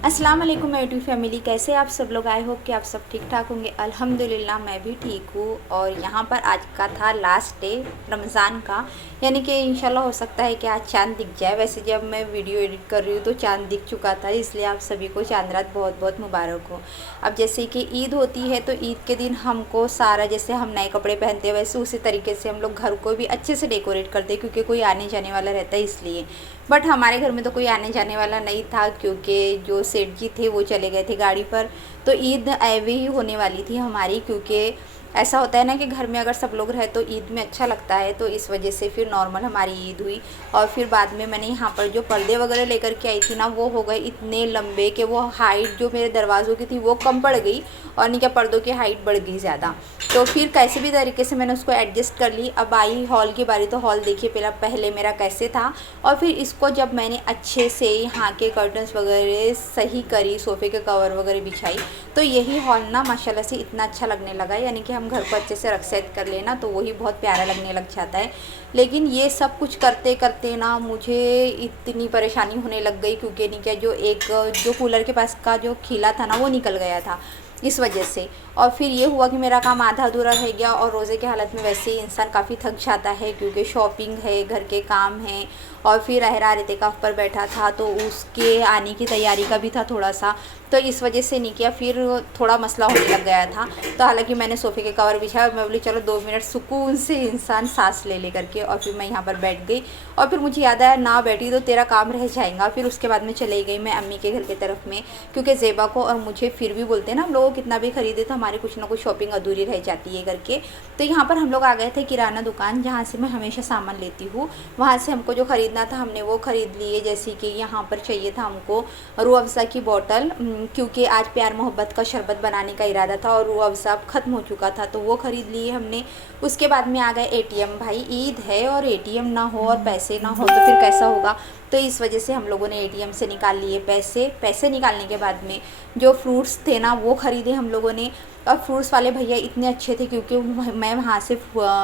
अस्सलाम वालेकुम my YouTube family, कैसे आप सब लोग। आई होप कि आप सब ठीक ठाक होंगे। अल्हम्दुलिल्लाह मैं भी ठीक हूँ। और यहाँ पर आज का था लास्ट डे रमज़ान का, यानी कि इंशाल्लाह हो सकता है कि आज चांद दिख जाए। वैसे जब मैं वीडियो एडिट कर रही हूँ तो चांद दिख चुका था, इसलिए आप सभी को चांद रात बहुत बहुत मुबारक हो। अब जैसे कि ईद होती है तो ईद के दिन हमको सारा, जैसे हम नए कपड़े पहनते हैं वैसे उसी तरीके से हम लोग घर को भी अच्छे से डेकोरेट करते हैं, क्योंकि कोई आने जाने वाला रहता है इसलिए। बट हमारे घर में तो कोई आने जाने वाला नहीं था, क्योंकि जो सेठ जी थे वो चले गए थे गाड़ी पर। तो ईद ऐवे ही होने वाली थी हमारी, क्योंकि ऐसा होता है ना कि घर में अगर सब लोग रहे तो ईद में अच्छा लगता है। तो इस वजह से फिर नॉर्मल हमारी ईद हुई। और फिर बाद में मैंने यहाँ पर जो पर्दे वगैरह लेकर के आई थी ना, वो हो गए इतने लंबे कि वो हाइट जो मेरे दरवाज़ों की थी वो कम पड़ गई और नहीं क्या पर्दों की हाइट बढ़ गई ज़्यादा। तो फिर कैसे भी तरीके से मैंने उसको एडजस्ट कर ली। अब आई हॉल की बारी, तो हॉल देखिए पहले मेरा कैसे था। और फिर इसको जब मैंने अच्छे से यहाँ के कर्टन्स वगैरह सही करी, सोफ़े के कवर वगैरह बिछाई, तो यही हॉल ना माशाल्लाह से इतना अच्छा लगने लगा। यानी कि हम घर को अच्छे से रख सेट कर लेना तो वही बहुत प्यारा लगने लग जाता है। लेकिन ये सब कुछ करते करते ना मुझे इतनी परेशानी होने लग गई, क्योंकि नहीं क्या जो कूलर के पास का जो खिला था ना वो निकल गया था इस वजह से। और फिर ये हुआ कि मेरा काम आधा अधूरा रह गया। और रोज़े के हालत में वैसे ही इंसान काफ़ी थक जाता है, क्योंकि शॉपिंग है, घर के काम हैं, और फिर अहरार एतिकाफ़ पर बैठा था तो उसके आने की तैयारी का भी था थोड़ा सा। तो इस वजह से नहीं किया, फिर थोड़ा मसला होने लग गया था। तो हालांकि मैंने सोफ़े के कवर बिछाया और मैं बोली चलो 2 मिनट सुकून से इंसान सांस ले करके, और फिर मैं यहाँ पर बैठ गई। और फिर मुझे याद आया ना बैठी तो तेरा काम रह जाएगा। फिर उसके बाद में चली गई मैं अम्मी के घर की तरफ में, क्योंकि ज़ेबा को और मुझे फिर भी बोलते हैं ना, हम लोगों कितना भी ख़रीदे तो हमारी कुछ ना कुछ शॉपिंग अधूरी रह जाती है करके। तो यहाँ पर हम लोग आ गए थे किराना दुकान, जहाँ से मैं हमेशा सामान लेती हूँ। वहाँ से हमको जो ख़रीदना था हमने वो ख़रीद लिए। जैसे कि यहाँ पर चाहिए था हमको रूह अफ़ज़ा की बोतल, क्योंकि आज प्यार मोहब्बत का शरबत बनाने का इरादा था और रूह अफ़ज़ा ख़त्म हो चुका था, तो वो ख़रीद लिए हमने। उसके बाद में आ गए एटीएम। भाई ईद है और एटीएम ना हो और पैसे ना हो तो फिर कैसा होगा। तो इस वजह से हम लोगों ने एटीएम से निकाल लिए पैसे निकालने के बाद में जो फ्रूट्स थे ना वो ख़रीदे हम लोगों ने। और फ्रूट्स वाले भैया इतने अच्छे थे, क्योंकि मैं वहाँ से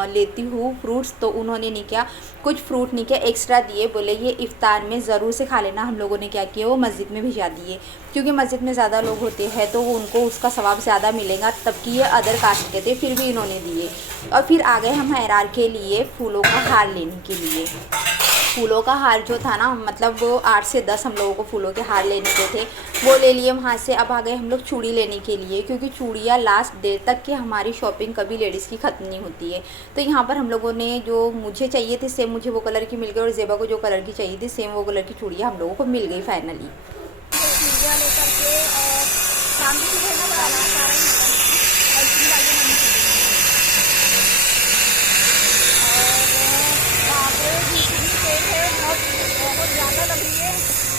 लेती हूँ फ्रूट्स, तो उन्होंने नहीं क्या कुछ फ्रूट नहीं क्या एक्स्ट्रा दिए, बोले ये इफ़्तार में ज़रूर से खा लेना। हम लोगों ने क्या किया, वो मस्जिद में भिजा दिए, क्योंकि मस्जिद में ज़्यादा लोग होते हैं तो उनको उसका सवाब ज़्यादा मिलेगा। तब कि ये अदर कास्ट के थे, फिर भी इन्होंने दिए। और फिर आ गए हम हैरार के लिए फूलों का हार लेने के लिए। फूलों का हार जो था ना, मतलब 8 से 10 हम लोगों को फूलों के हार लेने के थे, वो ले लिए वहाँ से। अब आ गए हम लोग चूड़ी लेने के लिए, क्योंकि चूड़ियाँ लास्ट डे तक की हमारी शॉपिंग कभी लेडीज़ की ख़त्म नहीं होती है। तो यहाँ पर हम लोगों ने जो मुझे चाहिए थी सेम मुझे वो कलर की मिल गई, और ज़ेबा को जो कलर की चाहिए थी सेम वो कलर की चूड़ियाँ हम लोगों को मिल गई फाइनली। चूड़ियाँ लेकर के और शाम की सुबह ना बनाना सारा ही होता है और इतनी बाइयाँ मम्मी को देंगी। और वहाँ पे धूप भी तेज है, बहुत ज़्यादा लग रही है।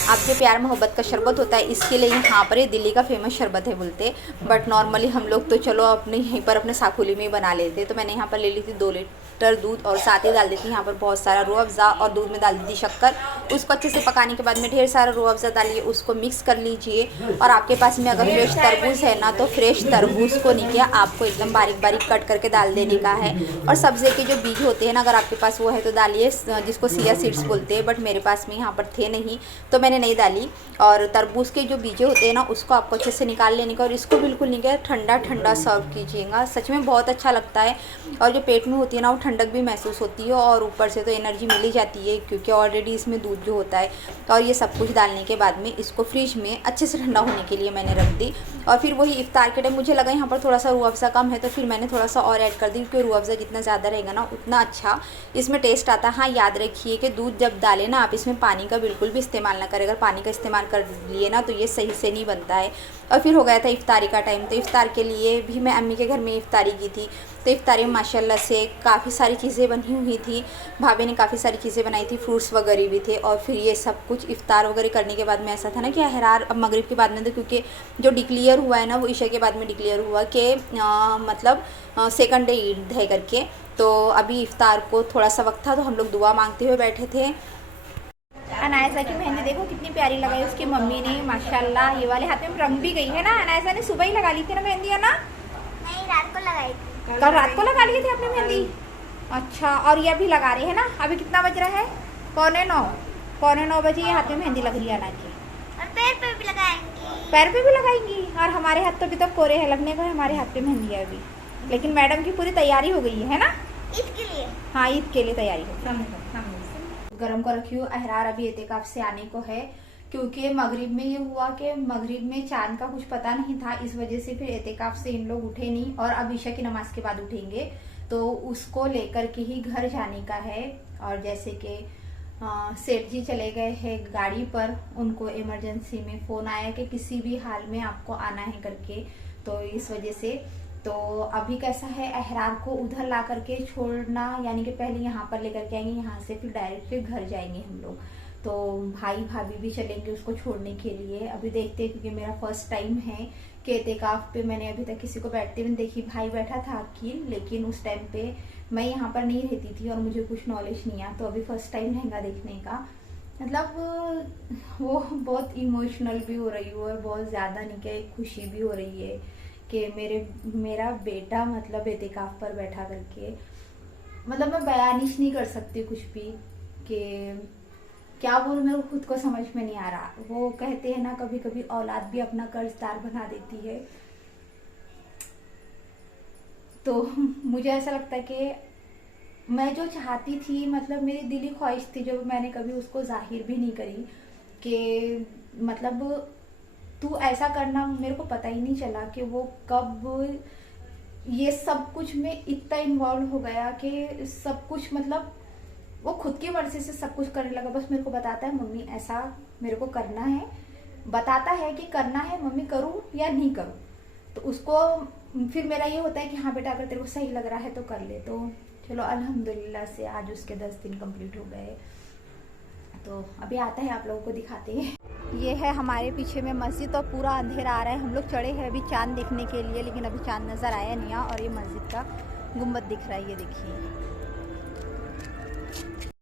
आप जो प्यार मोहब्बत का शरबत होता है इसके लिए यहाँ पर ये दिल्ली का फेमस शरबत है बोलते, बट नॉर्मली हम लोग तो चलो अपने यहीं पर अपने साखुली में ही बना लेते। तो मैंने यहाँ पर ले ली थी 2 लीटर दूध, और साथ ही डाल दी थी यहाँ पर बहुत सारा रूह अफ़ज़ा, और दूध में डाल दी थी शक्कर। उसको अच्छे से पकाने के बाद में ढेर सारा रूह अफ़ज़ा डालिए, उसको मिक्स कर लीजिए। और आपके पास में अगर फ्रेश तरबूज है ना, तो फ्रेश तरबूज को नहीं किया आपको एकदम बारीक बारीक कट करके डाल देने का है। और सब्ज़े के जो बीज होते हैं ना, अगर आपके पास वो है तो डालिए, जिसको सिया सीड्स बोलते हैं, बट मेरे पास में यहाँ पर थे नहीं तो मैंने नहीं डाली। और तरबूज के जो बीजे होते हैं ना उसको आपको अच्छे से निकाल लेने का, और इसको बिल्कुल नहीं क्या ठंडा ठंडा सर्व कीजिएगा, सच में बहुत अच्छा लगता है। और जो पेट में होती है ना वो ठंडक भी महसूस होती है, और ऊपर से तो एनर्जी मिल ही जाती है, क्योंकि ऑलरेडी इसमें दूध जो होता है। और ये सब कुछ डालने के बाद में इसको फ्रिज में अच्छे से ठंडा होने के लिए मैंने रख दी। और फिर वही इफ्तार के टाइम मुझे लगा यहाँ पर थोड़ा सा रूह अफ़ज़ा कम है, तो फिर मैंने थोड़ा सा और ऐड कर दी, क्योंकि रूह अफ़ज़ा जितना ज़्यादा रहेगा ना उतना अच्छा इसमें टेस्ट आता है। हाँ याद रखिए कि दूध जब डालें ना आप इसमें पानी का बिल्कुल भी इस्तेमाल ना करें, अगर पानी का इस्तेमाल कर लिए ना तो ये सही से नहीं बनता है। और फिर हो गया था इफ्तारी का टाइम, तो इफ्तार के लिए भी मैं अम्मी के घर में इफ्तारी की थी। तो इफ्तारी में माशाल्लाह से काफ़ी सारी चीज़ें बनी हुई थी, भाभी ने काफ़ी सारी चीज़ें बनाई थी, फ्रूट्स वगैरह भी थे। और फिर ये सब कुछ इफ्तार वगैरह करने के बाद में ऐसा था ना कि अहरार अब मगरिब के बाद में, तो क्योंकि जो डिक्लेयर हुआ है ना वो ईशा के बाद में डिक्लेयर हुआ कि मतलब सेकंड डे ईद है करके। तो अभी इफ्तार को थोड़ा सा वक्त था तो हम लोग दुआ मांगते हुए बैठे थे। अनायसा की मेहंदी देखो कितनी प्यारी लगाई उसकी मम्मी ने, माशाल्लाह। ये वाले हाथ में रंग भी गई है ना, अनायसा ने सुबह ही लगा ली थी ना मेहंदी, है ना? नहीं, रात को लगाई थी। कल रात को लगा लिए थे आपने मेहंदी? अच्छा, और ये अभी लगा रहे हैं ना? अभी कितना बज रहा है? 8:45 बजे ये हाथ में मेहंदी लग रही है अनाज की। और पैर पे भी लगाएंगी। पैर पे भी लगाएंगी? और हमारे हाथ तो अभी तक कोरे हैं, लगने को है हमारे हाथ पे मेहंदी है अभी, लेकिन मैडम की पूरी तैयारी हो गई है ना? ईद के लिए। हाँ, ईद के लिए तैयारी हो गई। गरम को रखी हूँ। अहरार अभी एतेकाफ से आने को है, क्योंकि मगरिब में ये हुआ कि मगरिब में चांद का कुछ पता नहीं था, इस वजह से फिर एतेकाफ से इन लोग उठे नहीं और अब ईशा की नमाज के बाद उठेंगे, तो उसको लेकर के ही घर जाने का है। और जैसे कि सेठ जी चले गए हैं गाड़ी पर, उनको इमरजेंसी में फोन आया कि किसी भी हाल में आपको आना है करके, तो इस वजह से तो अभी कैसा है, अहरार को उधर ला करके छोड़ना, यानी कि पहले यहाँ पर लेकर के आएंगे, यहाँ से फिर डायरेक्ट फिर घर जाएंगे हम लोग। तो भाई भाभी भी चलेंगे उसको छोड़ने के लिए। अभी देखते हैं, क्योंकि मेरा फर्स्ट टाइम है कि एतेकाफ पे मैंने अभी तक किसी को बैठते हुए देखी। भाई बैठा था अकील, लेकिन उस टाइम पे मैं यहाँ पर नहीं रहती थी और मुझे कुछ नॉलेज नहीं है, तो अभी फर्स्ट टाइम लहंगा देखने का, मतलब वो बहुत इमोशनल भी हो रही हूँ और बहुत ज़्यादा नहीं क्या खुशी भी हो रही है कि मेरा बेटा मतलब एतेकाफ पर बैठा करके, मतलब मैं बयानिश नहीं कर सकती कुछ भी कि क्या बोलूं, मेरे को खुद को समझ में नहीं आ रहा। वो कहते हैं ना, कभी कभी औलाद भी अपना कर्जदार बना देती है, तो मुझे ऐसा लगता है कि मैं जो चाहती थी, मतलब मेरी दिली ख्वाहिश थी, जो मैंने कभी उसको जाहिर भी नहीं करी कि मतलब तू ऐसा करना, मेरे को पता ही नहीं चला कि वो कब ये सब कुछ में इतना इन्वॉल्व हो गया कि सब कुछ मतलब वो खुद की मर्जी से सब कुछ करने लगा। बस मेरे को बताता है मम्मी ऐसा मेरे को करना है, बताता है कि करना है मम्मी, करूं या नहीं करूं, तो उसको फिर मेरा ये होता है कि हाँ बेटा अगर तेरे को सही लग रहा है तो कर ले। तो चलो अल्हम्दुलिल्लाह से आज उसके 10 दिन कंप्लीट हो गए। तो अभी आता है, आप लोगों को दिखाते हैं। ये है हमारे पीछे में मस्जिद और पूरा अंधेरा आ रहा है। हम लोग चढ़े हैं अभी चांद देखने के लिए, लेकिन अभी चांद नज़र आया नहीं है। और ये मस्जिद का गुम्बद दिख रहा है, ये देखिए।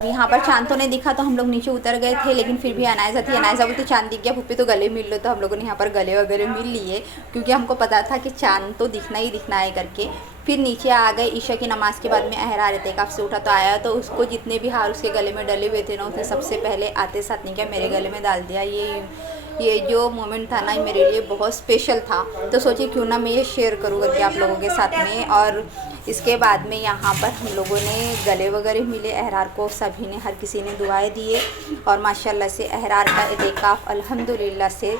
यहाँ पर चांद तो नहीं दिखा, तो हम लोग नीचे उतर गए थे, लेकिन फिर भी अनायजा थी, अनायजा बोलती चांद दिख गया पुप्पी तो गले मिल लो, तो हम लोगों ने यहाँ पर गले वगैरह मिल लिए, क्योंकि हमको पता था कि चांद तो दिखना ही दिखना है करके। फिर नीचे आ गए। ईशा की नमाज़ के बाद में अहरार एतेकाफ से उठा तो आया, तो उसको जितने भी हार उसके गले में डले हुए थे ना, उसने सबसे पहले आते साथ नहीं क्या मेरे गले में डाल दिया। ये जो मोमेंट था ना, मेरे लिए बहुत स्पेशल था, तो सोचिए क्यों ना मैं ये शेयर करूँ करके आप लोगों के साथ में। और इसके बाद में यहाँ पर हम लोगों ने गले वगैरह मिले अहरार को, सभी ने, हर किसी ने दुआएं दिए, और माशाल्लाह से अहरार का एतेकाफ अल्हम्दुलिल्लाह से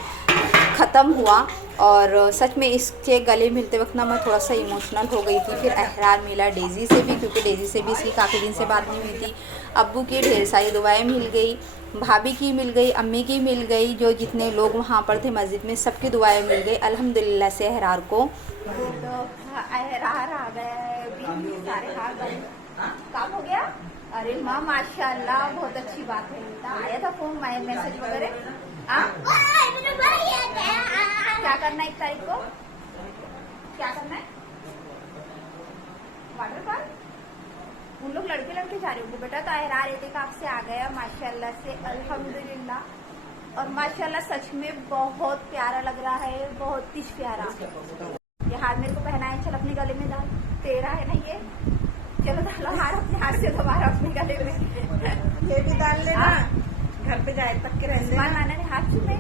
ख़त्म हुआ। और सच में इसके गले मिलते वक्त ना मैं थोड़ा सा इमोशनल हो गई थी। फिर अहरार मिला डेज़ी से भी, क्योंकि डेज़ी से भी इसकी काफ़ी दिन से बात नहीं हुई थी। अब्बू की ढेर सारी दुआएं मिल गई, भाभी की मिल गई, अम्मी की मिल गई, जो जितने लोग वहाँ पर थे मस्जिद में सबकी दुआएं मिल गई अल्हम्दुलिल्लाह से अहरार को। तो अहरार आ गया है अभी, सारे हार काम हो गया। अरे माँ माशाल्लाह, बहुत अच्छी बात है। आया था फोन मैसेज वगैरह? क्या करना है 1 तारीख को? क्या करना है? Water park? उन लोग लड़के जा रहे होंगे बेटा। तो अहरार एतेकाफ से आ गया माशाल्लाह से अल्हम्दुलिल्लाह। और माशाल्लाह सच में बहुत प्यारा लग रहा है, बहुत ही प्यारा। ये हार मेरे को पहना है, चल अपने गले में डाल, तेरा है ना ये, चलो डालो हार अपने हाथ से, दोबारा अपने गले में ये भी डाल लेना, घर पे जाए तक के रहने देना। नाना ने हाथ छुए,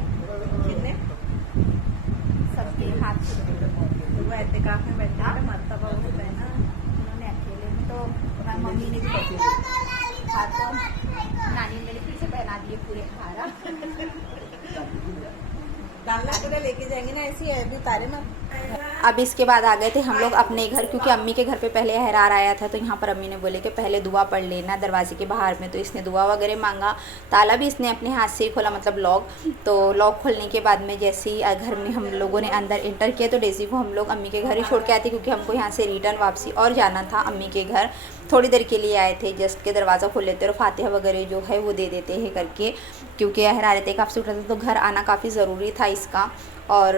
कितने सबके हाथ छुए, वो एतेकाफ में बैठा है, मर्तबा होता है ना, उन्होंने अकेले में, तो मम्मी ने भी हाथ, तो नानी ने फिर से पहना दिए पूरे हारा। डालना पूरा लेके जाएंगे ना, ऐसी है अभी तारे में। अब इसके बाद आ गए थे हम लोग अपने घर, क्योंकि अम्मी के घर पे पहले अहरार आया था, तो यहाँ पर अम्मी ने बोले कि पहले दुआ पढ़ लेना दरवाजे के बाहर में। तो इसने दुआ वगैरह मांगा, ताला भी इसने अपने हाथ से ही खोला, मतलब लॉक। तो लॉक खोलने के बाद में जैसे ही घर में हम लोगों ने अंदर इंटर किया, तो डेज़ी को हम लोग अम्मी के घर ही छोड़ के आए थे, क्योंकि हमको यहाँ से रिटर्न वापसी और जाना था अम्मी के घर। थोड़ी देर के लिए आए थे, जस्ट के दरवाज़ा खोल लेते और फातिहा वगैरह जो है वो दे देते हैं करके, क्योंकि अहरार एतेकाफ से उठा था, तो घर आना काफ़ी ज़रूरी था इसका। और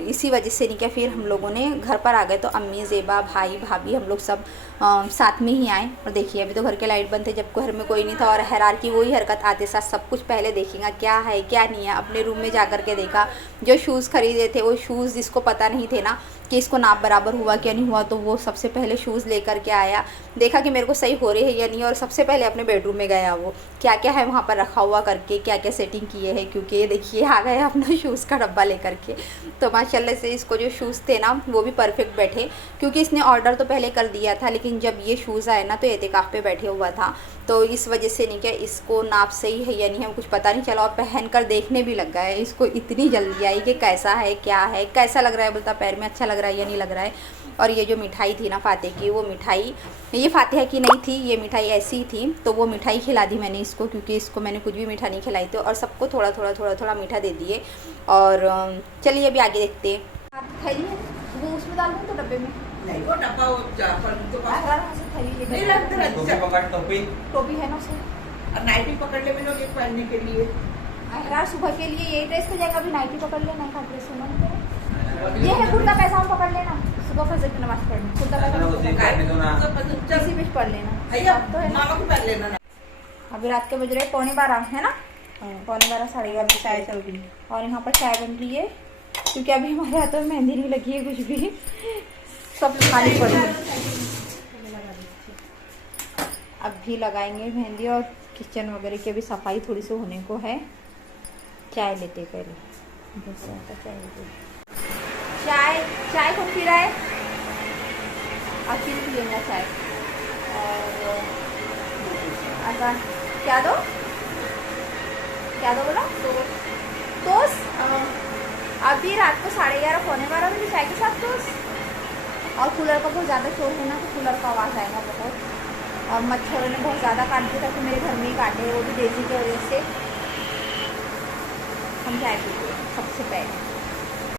इसी वजह से नहीं क्या फिर हम लोगों ने घर पर आ गए, तो अम्मी, ज़ेबा, भाई, भाभी, हम लोग सब साथ में ही आए। और देखिए अभी तो घर के लाइट बंद थे, जब घर में कोई नहीं था। और अहरार की वही हरकत, आते साथ सब कुछ पहले देखेगा क्या है क्या नहीं है। अपने रूम में जा कर के देखा, जो शूज़ खरीदे थे वो शूज़ जिसको पता नहीं थे ना कि इसको नाप बराबर हुआ क्या नहीं हुआ, तो वो सबसे पहले शूज़ लेकर के आया, देखा कि मेरे को सही हो रही है या नहीं, और सबसे पहले अपने बेडरूम में गया, वो क्या क्या है वहाँ पर रखा हुआ करके क्या क्या सेटिंग किए है, क्योंकि ये देखिए आ गया अपना शूज़ का डब्बा लेकर के। तो माशाल्लाह से इसको जो शूज़ थे ना वो भी परफेक्ट बैठे, क्योंकि इसने ऑर्डर तो पहले कर दिया था, लेकिन जब ये शूज़ आए ना तो एतिकाफ़ पे बैठे हुआ था, तो इस वजह से नहीं क्या इसको नाप सही है या नहीं है कुछ पता नहीं चला, और पहन कर देखने भी लग गया है। इसको इतनी जल्दी आई कि कैसा है क्या है, कैसा लग रहा है, बोलता पैर में अच्छा लग रहा है या नहीं लग रहा है। और ये जो मिठाई थी ना फातिह की, वो मिठाई ये फातिहा की नहीं थी, ये मिठाई ऐसी ही थी, तो वो मिठाई खिला दी मैंने इसको, क्योंकि इसको मैंने कुछ भी मीठा नहीं खिलाई थी, और सबको थोड़ा थोड़ा मीठा दे दिए। और चलिए अभी आगे देखते हैं। आप खाइए, वो उसमें डाल दूँ तो डब्बे में। नहीं वो डब्बा वो पर तो नहीं लगता टोपी है ना उसमें। और नाइटी पकड़ ले में लोग एक पहनने के लिए। यार सुबह के लिए यही ड्रेस हो जाएगा, अभी नाइटी पकड़ लेना का ड्रेस होना ये है कुर्ता पैजामा पकड़ लेना, सुबह फजर की नमाज पढ़नी, कुर्ता पैजामा किसी भी पढ़ लेना तो है ना। मामा को कर लेना। अभी रात के बज रहे 11:15 है ना, 11:15 11:30 चाय चल रही। और यहाँ पर चाय बन रही है, क्योंकि अभी हमारे हाथों में मेहंदी नहीं लगी है कुछ भी, सब खाली पड़ी है। अब भी लगाएंगे मेहंदी, और किचन वगैरह की भी सफाई थोड़ी सी होने को है। चाय लेते पहले, चाय कौन पी रहा है? अखिल पिएगा चाय। और अच्छा क्या दो बोला? टोस्ट। अभी रात को 11:30 11:15 बजे चाय के साथ टोस्ट। और कूलर का बहुत ज़्यादा शोर है ना, तो कूलर का आवाज़ आएगा बहुत, और मच्छरों ने बहुत ज़्यादा काट दिया था, कि मेरे घर में ही काटे, वो भी डेजी की वजह से। हम चाय पीते हैं सबसे पहले।